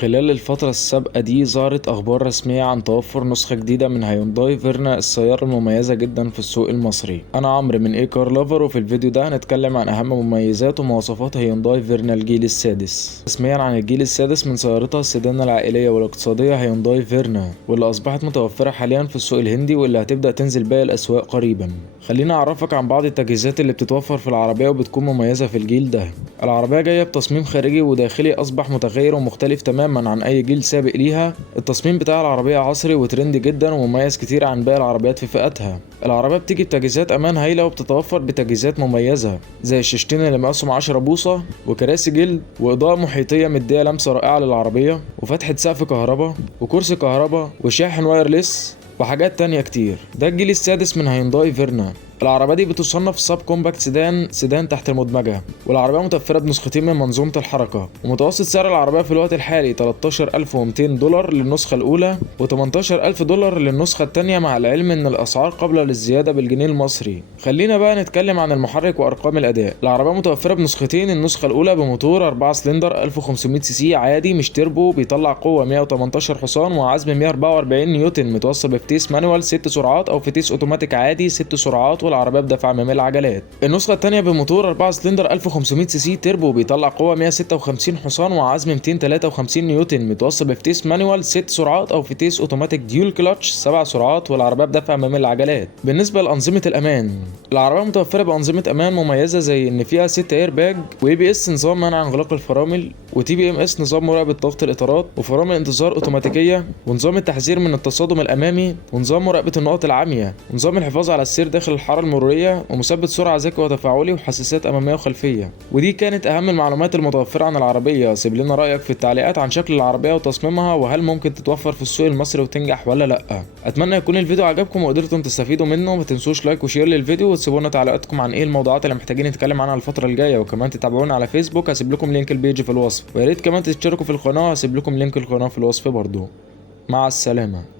خلال الفترة السابقة دي ظهرت أخبار رسمية عن توفر نسخة جديدة من هيونداي فيرنا، السيارة المميزة جدا في السوق المصري. أنا عمرو من كار لافر، وفي الفيديو ده هنتكلم عن أهم مميزات ومواصفات هيونداي فيرنا الجيل السادس. رسميا عن الجيل السادس من سيارتها السيدان العائلية والاقتصادية هيونداي فيرنا، واللي أصبحت متوفرة حاليا في السوق الهندي واللي هتبدأ تنزل باقي الأسواق قريبا. خلينا أعرفك عن بعض التجهيزات اللي بتتوفر في العربية وبتكون مميزة في الجيل ده. العربية جاية بتصميم خارجي وداخلي أصبح متغير ومختلف تماما عن أي جيل سابق ليها. التصميم بتاع العربية عصري وترندي جدا ومميز كتير عن باقي العربيات في فئتها. العربية بتيجي بتجهيزات أمان هايلة وبتتوفر بتجهيزات مميزة زي الشاشتين اللي مقاسهم 10 بوصة وكراسي جلد وإضاءة محيطية مدية لمسة رائعة للعربية وفتحة سقف كهرباء وكرسي كهرباء وشاحن وايرلس وحاجات تانية كتير. ده الجيل السادس من هيونداي فيرنا. العربية دي بتصنف ساب كومباكت سيدان تحت المدمجة، والعربية متوفرة بنسختين من منظومة الحركة، ومتوسط سعر العربية في الوقت الحالي $13,200 للنسخة الأولى و$18,000 للنسخة التانية، مع العلم إن الأسعار قابلة للزيادة بالجنيه المصري. خلينا بقى نتكلم عن المحرك وأرقام الأداء. العربية متوفرة بنسختين، النسخة الأولى بموتور 4 سلندر 1500 سي سي عادي مش تربو، بيطلع قوة 118 حصان وعزم 144 نيوتن، متوصل بفتيس مانوال 6 سرعات أو فتيس أوتوماتيك عادي 6 سرعات، والعربيه بدفع امامي العجلات. النسخه الثانيه بموتور 4 سلندر 1500 سي سي تربو، بيطلع قوه 156 حصان وعزم 253 نيوتن، متوصل بفتيس مانوال 6 سرعات او فتيس اوتوماتيك ديول كلاتش 7 سرعات، والعربيه بدفع امامي العجلات. بالنسبه لانظمه الامان، العربيه متوفره بانظمه امان مميزه زي ان فيها 6 اير باج واي بي اس نظام منع انغلاق الفرامل، وتي بي ام اس نظام مراقبه ضغط الاطارات، وفرامل انتظار اوتوماتيكيه، ونظام التحذير من التصادم الامامي، ونظام مراقبه النقط العاميه، ونظام الحفاظ على السير داخل الحاره المروريه، ومثبت سرعه ذكي وتفاعلي، وحساسات اماميه وخلفيه. ودي كانت اهم المعلومات المتوفره عن العربيه. سيب لنا رايك في التعليقات عن شكل العربيه وتصميمها، وهل ممكن تتوفر في السوق المصري وتنجح ولا لا. اتمنى يكون الفيديو عجبكم وقدرتم تستفيدوا منه. ما تنسوش لايك وشير للفيديو، وتسيبوا لنا تعليقاتكم عن ايه الموضوعات اللي محتاجين نتكلم عنها الفتره الجايه، وكمان تتابعونا على فيسبوك، هسيب لكم لينك البيج في الوصف، ويا ريت كمان تشتركوا في القناه، هسيب لكم لينك القناه في الوصف برضو. مع السلامه.